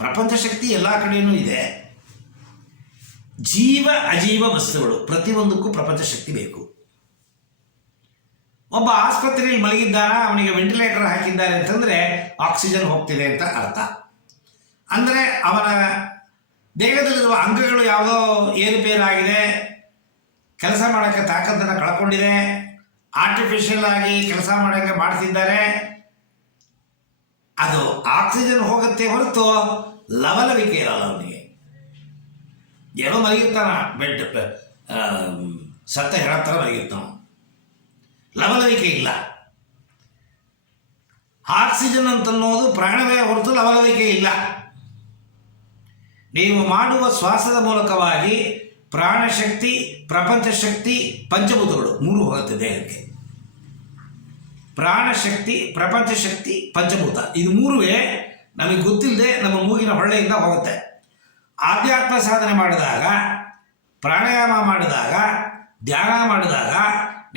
ಪ್ರಪಂಚ ಶಕ್ತಿ ಎಲ್ಲ ಕಡೆಯೂ ಇದೆ. ಜೀವ ಅಜೀವ ವಸ್ತುಗಳು ಪ್ರತಿಯೊಂದಕ್ಕೂ ಪ್ರಪಂಚ ಶಕ್ತಿ ಬೇಕು. ಒಬ್ಬ ಆಸ್ಪತ್ರೆಯಲ್ಲಿ ಮಲಗಿದ್ದಾನ, ಅವನಿಗೆ ವೆಂಟಿಲೇಟರ್ ಹಾಕಿದ್ದಾರೆ ಅಂತಂದರೆ ಆಕ್ಸಿಜನ್ ಹೋಗ್ತಿದೆ ಅಂತ ಅರ್ಥ. ಅಂದರೆ ಅವನ ದೇಹದಲ್ಲಿರುವ ಅಂಗಗಳು ಯಾವುದೋ ಏರುಪೇರಾಗಿದೆ, ಕೆಲಸ ಮಾಡೋಕ್ಕೆ ತಾಕತ್ತನ್ನು ಕಳ್ಕೊಂಡಿದೆ, ಆರ್ಟಿಫಿಷಿಯಲ್ ಆಗಿ ಕೆಲಸ ಮಾಡೋಕ್ಕೆ ಮಾಡ್ತಿದ್ದಾರೆ. ಅದು ಆಕ್ಸಿಜನ್ ಹೋಗುತ್ತೆ ಹೊರತು ಲವಲವಿಕೆ ಇರಲ್ಲ ಅವನಿಗೆ. ಏನೋ ಮಲಗಿರ್ತಾನ, ಬೆಡ್ ಸತ್ತ ಹೇಳೋ ಥರ ಮಲಗಿರ್ತಾನ, ಲವಲವಿಕೆ ಇಲ್ಲ. ಆಕ್ಸಿಜನ್ ಅಂತನ್ನೋದು ಪ್ರಾಣವೇ ಹೊರತು ಲವಲವಿಕೆ ಇಲ್ಲ. ನೀವು ಮಾಡುವ ಶ್ವಾಸದ ಮೂಲಕವಾಗಿ ಪ್ರಾಣಶಕ್ತಿ, ಪ್ರಪಂಚ ಶಕ್ತಿ, ಪಂಚಭೂತಗಳು ಮೂರು ಹೋಗುತ್ತೆ ದೇಹಕ್ಕೆ. ಪ್ರಾಣಶಕ್ತಿ, ಪ್ರಪಂಚ ಶಕ್ತಿ, ಪಂಚಭೂತ ಇದು ಮೂರುವೇ ನಮಗೆ ಗೊತ್ತಿಲ್ಲದೆ ನಮ್ಮ ಮೂಗಿನ ಹೊಳ್ಳೆಯಿಂದ ಹೋಗುತ್ತೆ. ಆಧ್ಯಾತ್ಮ ಸಾಧನೆ ಮಾಡಿದಾಗ, ಪ್ರಾಣಾಯಾಮ ಮಾಡಿದಾಗ, ಧ್ಯಾನ ಮಾಡಿದಾಗ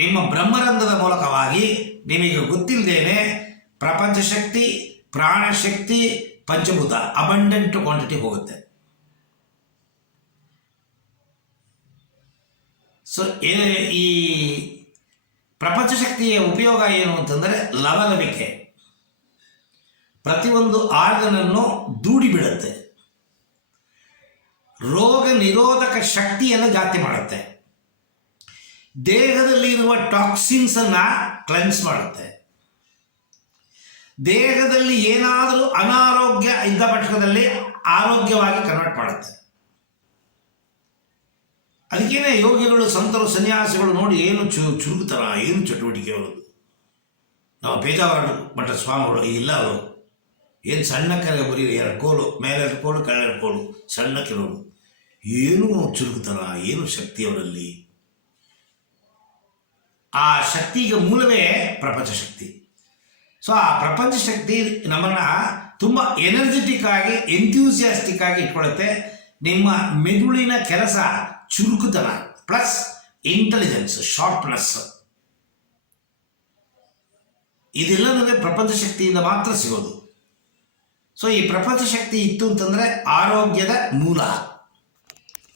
ನಿಮ್ಮ ಬ್ರಹ್ಮರಂಧ್ರದ ಮೂಲಕವಾಗಿ ನಿಮಗೆ ಗೊತ್ತಿಲ್ಲದೇನೆ ಪ್ರಪಂಚ ಶಕ್ತಿ, ಪ್ರಾಣಶಕ್ತಿ, ಪಂಚಭೂತ ಅಬಂಡೆಂಟ್ ಕ್ವಾಂಟಿಟಿ ಹೋಗುತ್ತೆ. ಸೊ ಈ ಪ್ರಪಂಚ ಶಕ್ತಿಯ ಉಪಯೋಗ ಏನು ಅಂತಂದರೆ ಲವಲವಿಕೆ. ಪ್ರತಿಯೊಂದು ಆರ್ಗನನ್ನು ದೂಡಿ ಬಿಡುತ್ತೆ, ರೋಗ ನಿರೋಧಕ ಶಕ್ತಿಯನ್ನು ಜಾಸ್ತಿ ಮಾಡುತ್ತೆ, ದೇಹದಲ್ಲಿರುವ ಟಾಕ್ಸಿನ್ಸನ್ನು ಕ್ಲೆನ್ಸ್ ಮಾಡುತ್ತೆ, ದೇಹದಲ್ಲಿ ಏನಾದರೂ ಅನಾರೋಗ್ಯ ಇದ್ದ ಪಕ್ಷದಲ್ಲಿ ಆರೋಗ್ಯವಾಗಿ ಕನ್ವರ್ಟ್ ಮಾಡುತ್ತೆ. ಅದಕ್ಕೇನೆ ಯೋಗಿಗಳು, ಸಂತರು, ಸನ್ಯಾಸಿಗಳು ನೋಡಿ ಏನು ಚುರುಗುತರ, ಏನು ಚಟುವಟಿಕೆ ಅವರದು. ನಾವು ಪೇಜಾವರ ಮಠ ಸ್ವಾಮಿಗಳು ಇಲ್ಲ, ಅವರು ಏನು ಸಣ್ಣಕ್ಕೆ ಬರೀ 2 ಕೋಲು, ಮೇಲೆ 2 ಕೋಲು, ಕೆಳ 2 ಕೋಲು, ಸಣ್ಣಕ್ಕಿರೋರು. ಏನು ಚುರುಗುತರ, ಏನು ಶಕ್ತಿ ಅವರಲ್ಲಿ. ಆ ಶಕ್ತಿಗೆ ಮೂಲವೇ ಪ್ರಪಂಚ ಶಕ್ತಿ. ಸೊ ಆ ಪ್ರಪಂಚ ಶಕ್ತಿ ನಮ್ಮನ್ನು ತುಂಬ ಎನರ್ಜೆಟಿಕ್ ಆಗಿ, ಎಂಥ್ಯೂಸಿಯಾಸ್ಟಿಕ್ ಆಗಿ ಇಟ್ಕೊಳ್ಳುತ್ತೆ. ನಿಮ್ಮ ಮೆದುಳಿನ ಕೆಲಸ ಚುರುಕುತನ ಪ್ಲಸ್ ಇಂಟೆಲಿಜೆನ್ಸ್, ಶಾರ್ಪ್ನೆಸ್, ಇದೆಲ್ಲ ನಮಗೆ ಪ್ರಪಂಚ ಶಕ್ತಿಯಿಂದ ಮಾತ್ರ ಸಿಗೋದು. ಸೊ ಈ ಪ್ರಪಂಚ ಶಕ್ತಿ ಇತ್ತು ಅಂತಂದರೆ ಆರೋಗ್ಯದ ಮೂಲ.